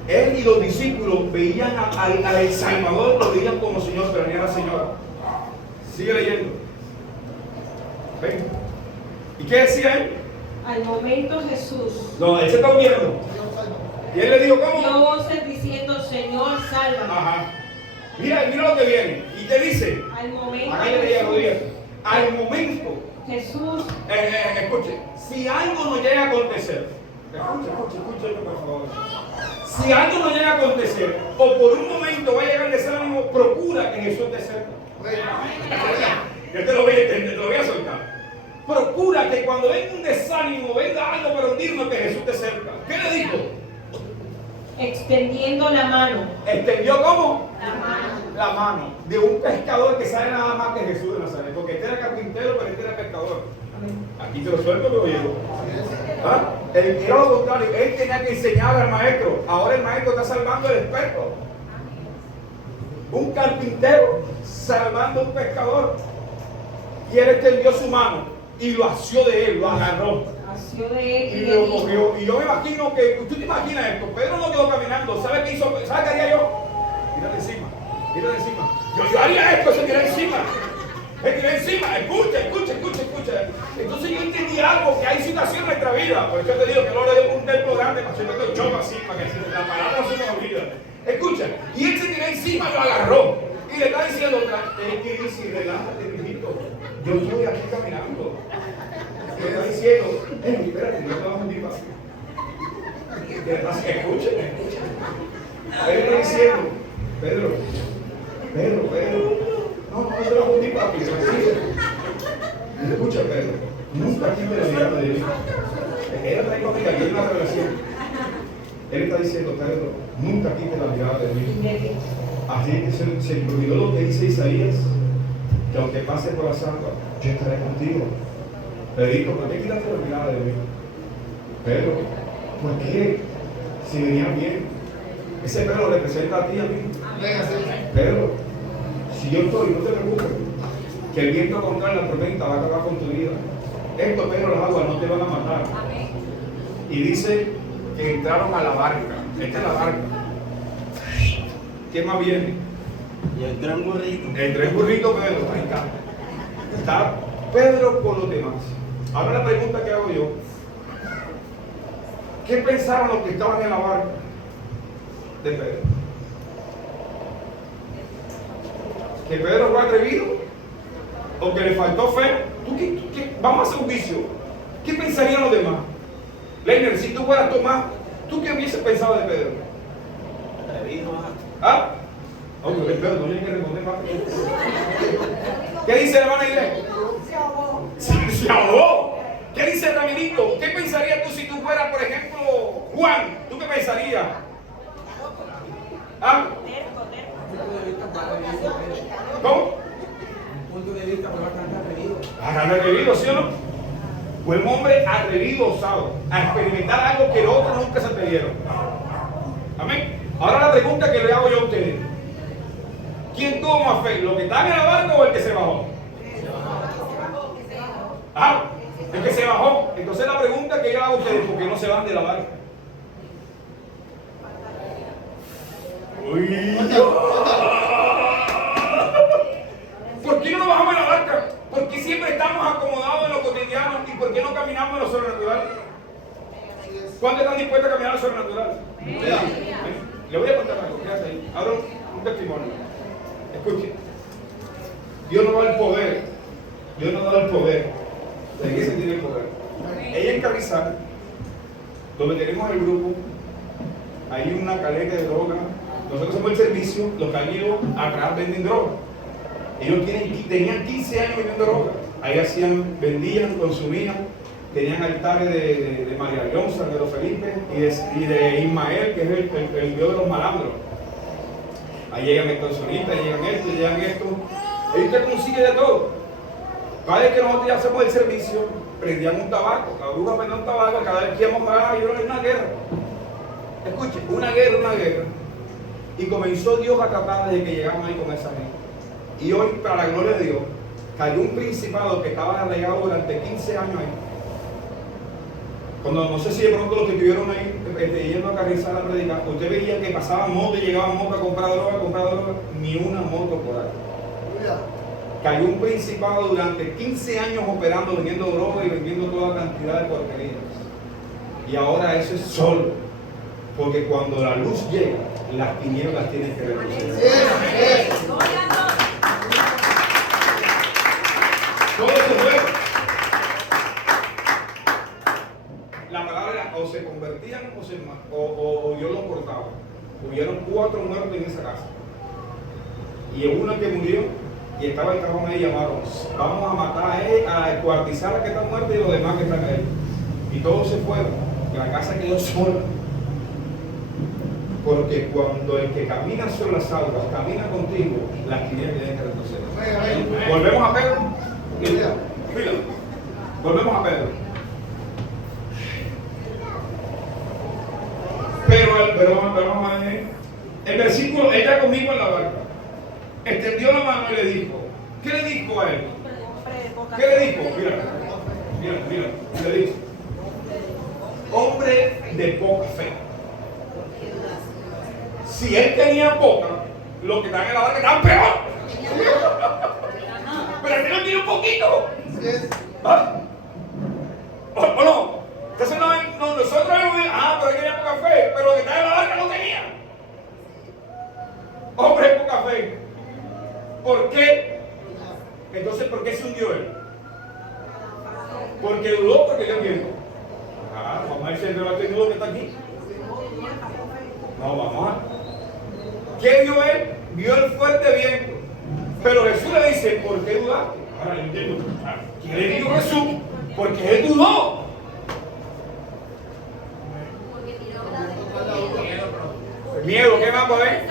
Él y los discípulos veían al Salvador, lo veían como Señor, pero ni era Señor. Sigue leyendo. Ven. ¿Y qué decía él? Al momento Jesús. No, él se está hundiendo. Y él le dijo, ¿cómo? Dio voces diciendo, Señor, sálvame. Ajá. Mira lo que viene. ¿Y qué dice? Al momento, Acá le diga Rodríguez. Al momento. Jesús, Escuche, si algo no llega a acontecer, escuche, por favor. Si algo no llega a acontecer, o por un momento va a llegar el desánimo, procura que Jesús te cerca. Yo te lo voy a entender, te lo voy a soltar. Procura que cuando venga un desánimo, venga algo para hundirnos, que Jesús te cerca. ¿Qué le dijo? extendiendo la mano. ¿Extendió cómo? La mano. La mano de un pescador que sabe nada más que Jesús de Nazaret. Porque este era carpintero, pero este era pescador. Aquí te lo suelto, pero yo. ¿Ah? Era lo contrario. Él tenía que enseñar al maestro. Ahora el maestro está salvando al experto. Un carpintero salvando a un pescador. Y él extendió su mano y lo asió de él, lo agarró. Asió de él Y lo cogió. Y yo me imagino que, tú te imaginas esto, Pedro no quedó caminando. ¿Sabe qué hizo? ¿Sabe qué haría yo? Mírate encima, mírate encima. Yo haría esto, se tira encima. Se tira encima, escucha. Entonces yo entendí algo, que hay situaciones en nuestra vida. Por eso te digo que no le dio un templo grande para hacer el choco así, para que la palabra no se nos olvida. Escucha, y él se tiró encima, lo agarró. Y le está diciendo, relájate, mijito. Yo estoy aquí caminando. Le está diciendo, espérate, no te vas a hundir fácil. Escúchame. Él está diciendo, Pedro, no te vas a hundir papi, tranquilo. Escucha, Pedro, nunca quite la mirada de Dios. Él está ahí conmigo, aquí hay una revelación. Él está diciendo, Pedro, nunca quite la mirada de Dios. Así que se olvidó lo que dice Isaías, que aunque pase por las aguas, yo estaré contigo. Pedrito, ¿por qué quitaste la mirada de mí? Pedro, ¿por qué? Si venía bien. Ese Pedro representa a ti y a mí. Pedro, si yo estoy, no te preocupes, que el viento contrario, la tormenta va a acabar con tu vida. Esto, Pedro, las aguas no te van a matar. Y dice que entraron a la barca. Esta es la barca. ¿Qué más viene? Y el tren burrito. El tren burrito, Pedro. Ahí está. Está Pedro con los demás. Ahora la pregunta que hago yo. ¿Qué pensaron los que estaban en la barca de Pedro? ¿Que Pedro fue atrevido? ¿O que le faltó fe? Vamos a hacer un juicio. ¿Qué pensarían los demás? Leiner, si tú fueras Tomás, ¿tú qué hubieses pensado de Pedro? Atrevido, ¿Ah? Oye, Pedro, no tienes que responder más. ¿Qué dice la hermana Irene? Se ahogó. ¿Qué dice Ramirito? ¿Qué pensarías tú si tú fueras, por ejemplo, Juan? ¿Tú qué pensarías? ¿Ah? ¿Cómo? un punto de vista bastante atrevido. Atrevido, ¿sí o no? Fue un hombre atrevido, osado, a experimentar algo que los otros nunca se atrevieron. Amén. Ahora la pregunta que le hago yo a ustedes: ¿quién tuvo más fe? ¿Los que están en la barca o el que se bajó? Ah, el que se bajó. Entonces la pregunta que yo hago a ustedes: ¿por qué no se van de la barca? ¿Por qué no nos bajamos de la barca? ¿Por qué siempre estamos acomodados en lo cotidiano y por qué no caminamos en lo sobrenatural? ¿Cuántos están dispuestos a caminar en lo sobrenatural? Le voy a contar algo, quédate ahí. Ahora un testimonio. Escuche. Dios nos da el poder. Dios nos da el poder. ¿De qué se tiene el poder? Ella en Carrizal, donde tenemos el grupo, hay una caleta de droga. Nosotros hacemos el servicio, los que han ido atrás venden droga. Ellos tenían 15 años vendiendo droga. Ahí vendían, consumían, tenían altares de María Leonza, de los Felipe y de Ismael, que es el dios de los malandros. Ahí llegan extorsionistas, llegan esto. Ellos te consiguen de todo. Cada vez que nosotros ya hacemos el servicio, prendían un tabaco, la bruja prendía un tabaco, cada vez que íbamos a ganar, era una guerra. Escuche, una guerra. Y comenzó Dios a tratar de que llegamos ahí con esa gente. Y hoy, para la gloria de Dios, cayó un principado que estaba arraigado durante 15 años ahí. Cuando no sé si de pronto los que estuvieron ahí yendo a Carrizal a predicar, usted veía que pasaban motos y llegaban motos a comprar droga, ni una moto por ahí. Cayó un principado durante 15 años operando, vendiendo droga y vendiendo toda cantidad de porquerías. Y ahora eso es solo. Porque cuando la luz llega, las tinieblas tienen que retroceder. Yes. Todo se fue. La palabra era o se convertían o Dios los cortaba. Hubieron 4 muertos en esa casa. Y una que murió y estaba el cajón ahí, llamaron: vamos a matar a él, a descuartizar a que está muerto y los demás que están ahí. Y todos se fueron. Y la casa quedó sola. Porque cuando el que camina sobre las aguas camina contigo, las tinieblas tienen que retroceder. Volvemos a Pedro. Mira. Volvemos a Pedro. Pero vamos a ver. El versículo, ella conmigo en la barca. Extendió la mano y le dijo. ¿Qué le dijo a él? ¿Qué le dijo? Mira. Le dijo: hombre de poca fe. Si él tenía poca, los que están en la barca estaban peor. Pero él no tiene un poquito. Yes. ¿Ah? ¿O no? Entonces nosotros hemos dicho: pero él tenía poca fe, pero los que están en la barca no tenían. Hombre de poca fe. ¿Por qué? Entonces, ¿por qué se hundió él? Porque dudó, porque dio miedo. Vamos a ver si el debate nudo que está aquí. No, vamos a. ¿Qué vio él? Vio el fuerte viento. Pero Jesús le dice: ¿por qué dudaste? Ahora yo entiendo. ¿Qué le dijo Jesús? Porque él dudó. Miedo, ¿qué más va a ver?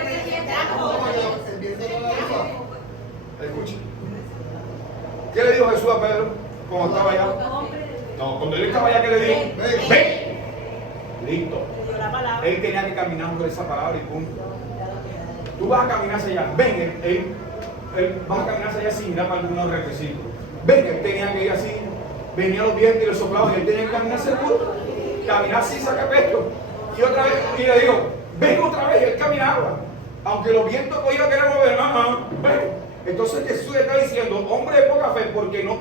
Escucha. ¿Qué le dijo Jesús a Pedro cuando estaba allá? No, cuando él estaba allá, ¿qué le dijo? Ven. Listo. Él tenía que caminar por esa palabra y punto. Tú vas a caminar hacia allá. Ven, él vas a caminar hacia allá sin mirar para algunos requisitos. Ven, él tenía que ir así. Venían los vientos y los soplados y él tenía que caminar seguro. Caminar sin sacar pecho. Y otra vez, y le dijo: ven otra vez. Y él caminaba. Aunque los vientos cogían que era mover. Ven. Entonces Jesús está diciendo: hombre de poca fe, porque no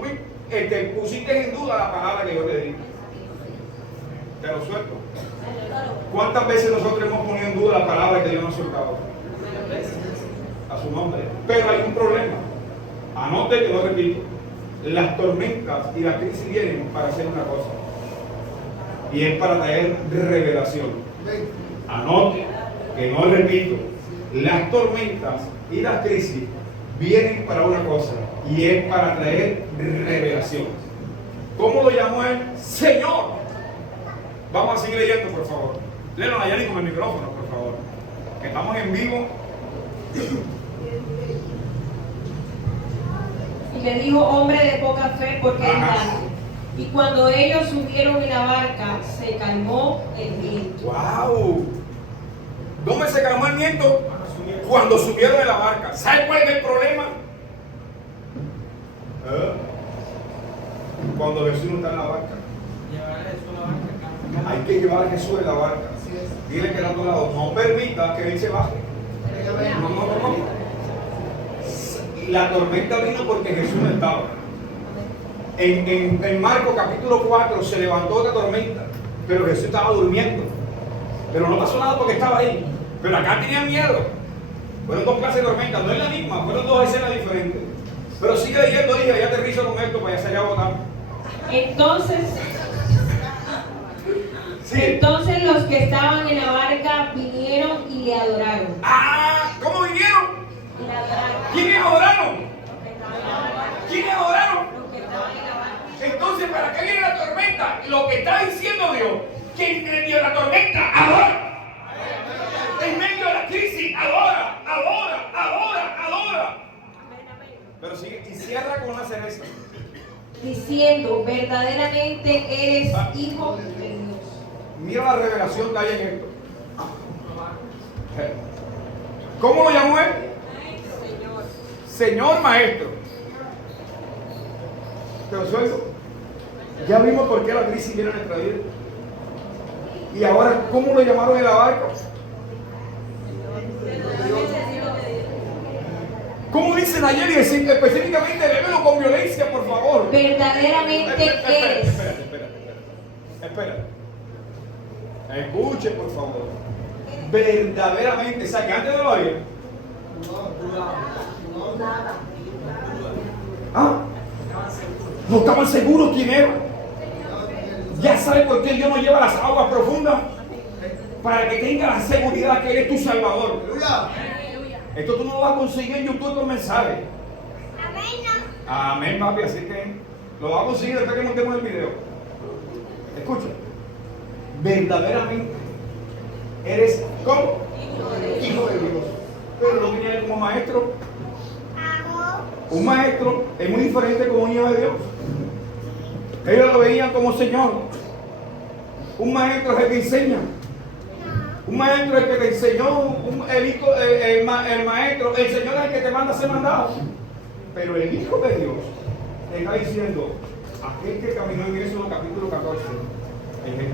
te pusiste en duda la palabra que yo te di. Te lo suelto. ¿Cuántas veces nosotros hemos ponido en duda la palabra que Dios nos ha soltado? A su nombre. Pero hay un problema. Anote que no repito. Las tormentas y las crisis vienen para hacer una cosa. Y es para traer revelación. Anote que no repito. Las tormentas y las crisis vienen para una cosa. Y es para traer revelación. ¿Cómo lo llamó él? Señor. Vamos a seguir leyendo, por favor. Léelo allá con el micrófono, por favor. Que estamos en vivo. Y le dijo: hombre de poca fe, porque es tal. Y cuando ellos subieron en la barca, se calmó el viento. ¡Wow! ¿Dónde se calmó el viento? Cuando subieron en la barca. ¿Sabe cuál es el problema? Cuando Jesús no está en la barca. Hay que llevar a Jesús en la barca. Dile que al otro lado: no permita que él se baje. No. La tormenta vino porque Jesús no estaba. En Marcos capítulo 4 se levantó otra tormenta, pero Jesús estaba durmiendo. Pero no pasó nada porque estaba ahí. Pero acá tenían miedo. Fueron 2 clases de tormentas, no es la misma, fueron 2 escenas diferentes. Pero sigue leyendo, dije, ya aterrizo con esto para ya salir a votar. Entonces los que estaban en la barca vinieron y le adoraron. ¿Cómo vinieron? Y le adoraron. ¿Quiénes adoraron? ¿Quiénes adoraron? Los que estaban en la barca. Entonces, ¿para qué viene la tormenta? Lo que está diciendo Dios, que en medio de la tormenta, adora. En medio de la crisis, adora. Pero sigue y cierra con una cereza. Diciendo: verdaderamente eres hijo de Dios. Mira la revelación que hay en esto. ¿Cómo lo llamó él? Señor maestro. Te lo suelto. Ya vimos por qué la crisis viene a nuestra vida. Y ahora, ¿cómo lo llamaron en la barca? ¿Cómo dicen ayer y decir específicamente? Lémelo con violencia, por favor. Verdaderamente eres. Espera. Escuche, por favor. verdaderamente, o sea, que antes no lo había. ¿Ah? No estaban seguros quién era. Ya sabe por qué Dios nos lleva a las aguas profundas. Para que tenga la seguridad que Él es tu Salvador. Esto tú no lo vas a conseguir en YouTube con mensajes. Amén, papi. Así que lo vas a conseguir después que montemos el video. Escucha. Verdaderamente eres como hijo de Dios. Pero lo tenía Él como maestro. Un maestro es muy diferente como un hijo de Dios. Ellos lo veían como Señor. Un maestro es el que enseña. Un maestro es el que te enseñó. El maestro, el Señor es el que te manda a ser mandado. Pero el Hijo de Dios te está diciendo: aquel que caminó en Éxodo capítulo 14 es este.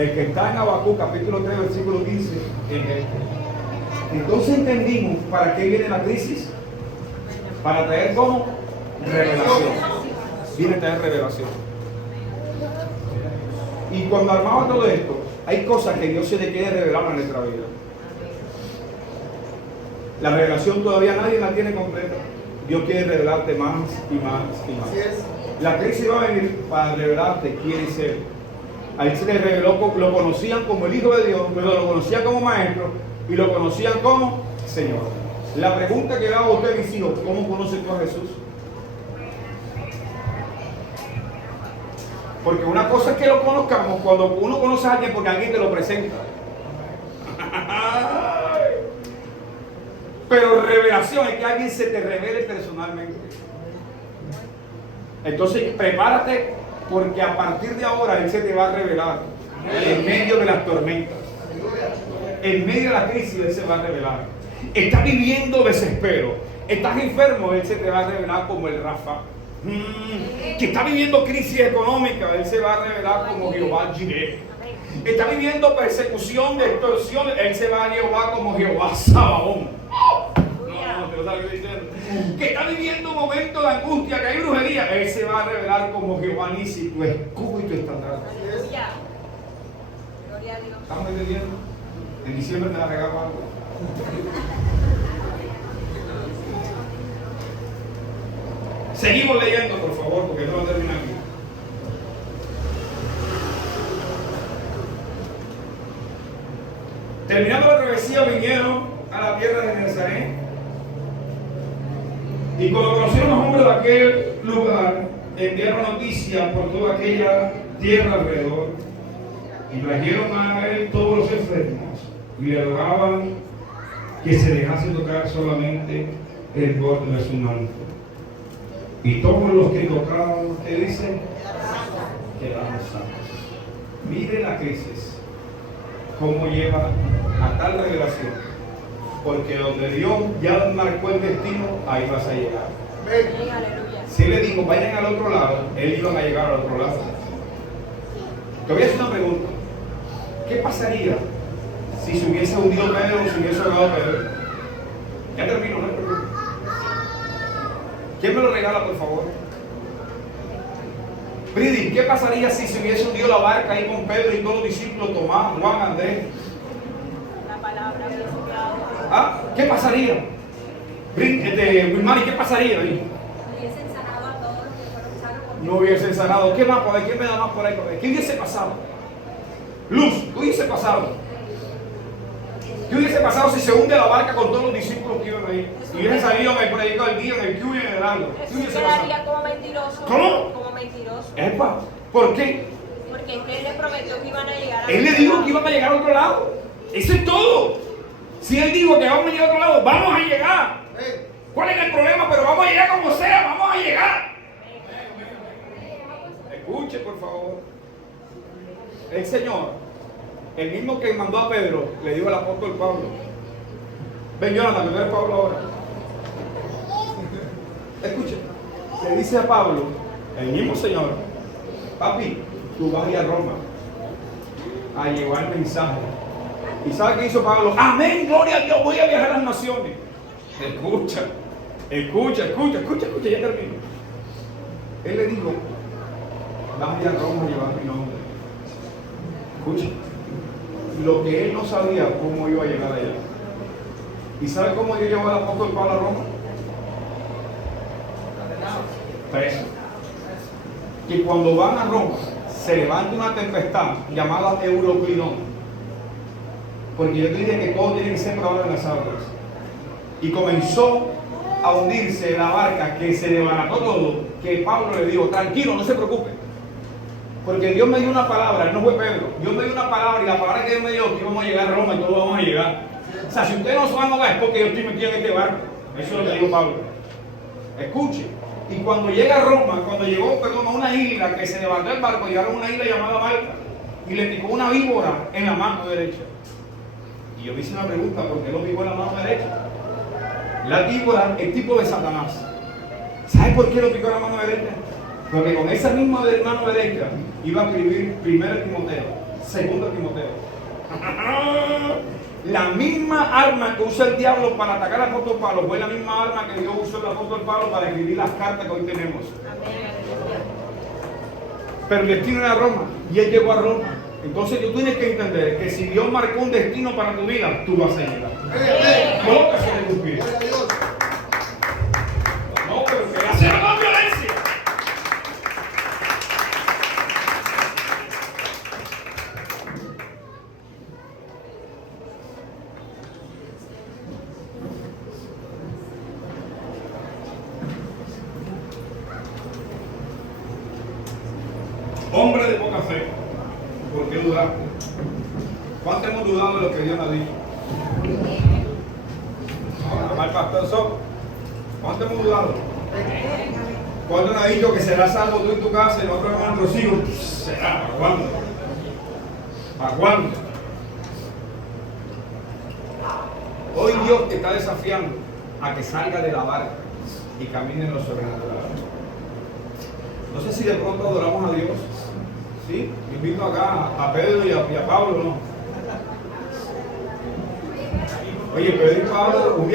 El que está en Habacuc capítulo 3 versículo 15 es este. Entonces entendimos para qué viene la crisis. Para traer como revelación. Viene a traer revelación. Y cuando armaba todo esto, hay cosas que Dios se le quiere revelar en nuestra vida. La revelación todavía nadie la tiene completa. Dios quiere revelarte más y más y más. La crisis va a venir para revelarte quién es Él. A Él se le reveló, lo conocían como el Hijo de Dios, pero lo conocían como Maestro y lo conocían como Señor. La pregunta que le hago a usted, mis hijos: ¿cómo conocen tú a Jesús? Porque una cosa es que lo conozcamos cuando uno conoce a alguien porque alguien te lo presenta. Pero revelación es que alguien se te revele personalmente. Entonces prepárate, porque a partir de ahora Él se te va a revelar en medio de las tormentas, en medio de la crisis. Él se va a revelar. Estás viviendo desespero, estás enfermo, Él se te va a revelar como el Rafa. Que está viviendo crisis económica, Él se va a revelar como Jehová Jireh. Está viviendo persecución, de extorsión, Él se va a Jehová como Jehová Sabaón. No, te lo sabes diciendo. Que está viviendo un momento de angustia, que hay brujería, Él se va a revelar como Jehová Nisi, tu escudo y tu estandarte. Gloria a Dios. ¿Estamos entendiendo? En diciembre te la regalo algo. Seguimos leyendo, por favor, porque no va a terminar aquí. Terminando la travesía, vinieron a la tierra de Nazaret. Y cuando conocieron los hombres de aquel lugar, enviaron noticias por toda aquella tierra alrededor. Y trajeron a él todos los enfermos. Y le rogaban que se dejase tocar solamente el borde de su manto. Y todos los que tocaban, ¿qué dicen? Quedaron sanos. Mire la crisis, cómo lleva a tal revelación. Porque donde Dios ya marcó el destino, ahí vas a llegar. Si le digo, vayan al otro lado, él iban a llegar al otro lado. Te voy a hacer una pregunta. ¿Qué pasaría si se hubiese hundido Pedro o si hubiese ahogado Pedro? Ya termino, ¿no? ¿Quién me lo regala, por favor? Bridi, ¿qué pasaría si se hubiese hundido la barca ahí con Pedro y todos los discípulos, Tomás, Juan, Andrés? La palabra de Dios. ¿Ah? ¿Qué pasaría? Wilmari, ¿qué pasaría ahí? Hubiesen sanado a todos los que fueron sanos. No hubiesen sanado. ¿Qué más por ahí? ¿Quién me da más por ahí? ¿Qué hubiese pasado? Luz, ¿qué hubiese pasado? ¿Qué hubiese pasado si se hunde la barca con todos los discípulos que iban ahí? Y hubiesen salido en el predicado del día, en el Q y en el algo. ¿Qué hubiese pasado? Quedaría como mentiroso. ¿Cómo? Como mentiroso. Epa, ¿por qué? Porque Él le prometió que iban a llegar a Él le dijo que iban a llegar a otro lado. Eso es todo. Si Él dijo que vamos a llegar a otro lado, vamos a llegar. ¿Cuál es el problema? Pero vamos a llegar como sea, vamos a llegar. Escuche, por favor. El Señor, el mismo que mandó a Pedro, le dijo al apóstol Pablo: ven, Jonathan, que tú eres Pablo ahora. Escuche, le dice a Pablo, el mismo Señor: papi, tú vas a ir a Roma a llevar el mensaje. ¿Y sabe qué hizo Pablo? Amén, gloria a Dios, voy a viajar a las naciones. Escucha, ya termino. Él le dijo: vas a ir a Roma a llevar mi nombre. Escucha. lo que él no sabía cómo iba a llegar allá. ¿Y sabe cómo Dios llevó al apóstol Pablo a Roma? Preso. Que cuando van a Roma se levanta una tempestad llamada Euroclinón. Porque yo te dije que todo tiene que ser probado en las aguas. Y comenzó a hundirse la barca, que se desbarató todo, que Pablo le dijo, tranquilo, no se preocupe. Porque Dios me dio una palabra, él no fue Pedro. Dios me dio una palabra y la palabra que Dios me dio que íbamos a llegar a Roma y todos vamos a llegar. O sea, si ustedes no se van a ahogar es porque yo estoy metido en este barco. Eso es lo que dijo Pablo. Escuche. Y cuando llega a Roma, cuando llegó, a una isla que se levantó el barco, llegaron a una isla llamada Malta y le picó una víbora en la mano derecha. Y yo me hice una pregunta, ¿por qué lo picó en la mano derecha? La víbora es tipo de Satanás. ¿Sabe por qué lo picó en la mano derecha? Porque con esa misma mano derecha iba a escribir 1 Timoteo, 2 Timoteo. La misma arma que usa el diablo para atacar al apóstol Pablo fue la misma arma que Dios usó el apóstol Pablo para escribir las cartas que hoy tenemos. Pero el destino era Roma y él llegó a Roma. Entonces tú tienes que entender que si Dios marcó un destino para tu vida, tú vas a llegar. No que se le cumplirá. Gloria a Dios. No, pero que hacerlo con violencia. Hombre de poca fe, ¿por qué dudaste? ¿Cuánto hemos dudado de lo que Dios nos ha dicho? Ahora, el pastor Soto, ¿cuánto hemos dudado? ¿Cuánto nos ha dicho que serás salvo tú en tu casa y nosotros con nuestros hijos? ¿Será? ¿Para cuándo? ¿Para cuándo? Hoy Dios te está desafiando a que salga de la barca y camine en lo sobrenatural. No sé si de pronto adoramos a Dios. ¿Sí? Invito acá a Pedro y a Pablo, ¿no? Oye, Pedro y Pablo, un día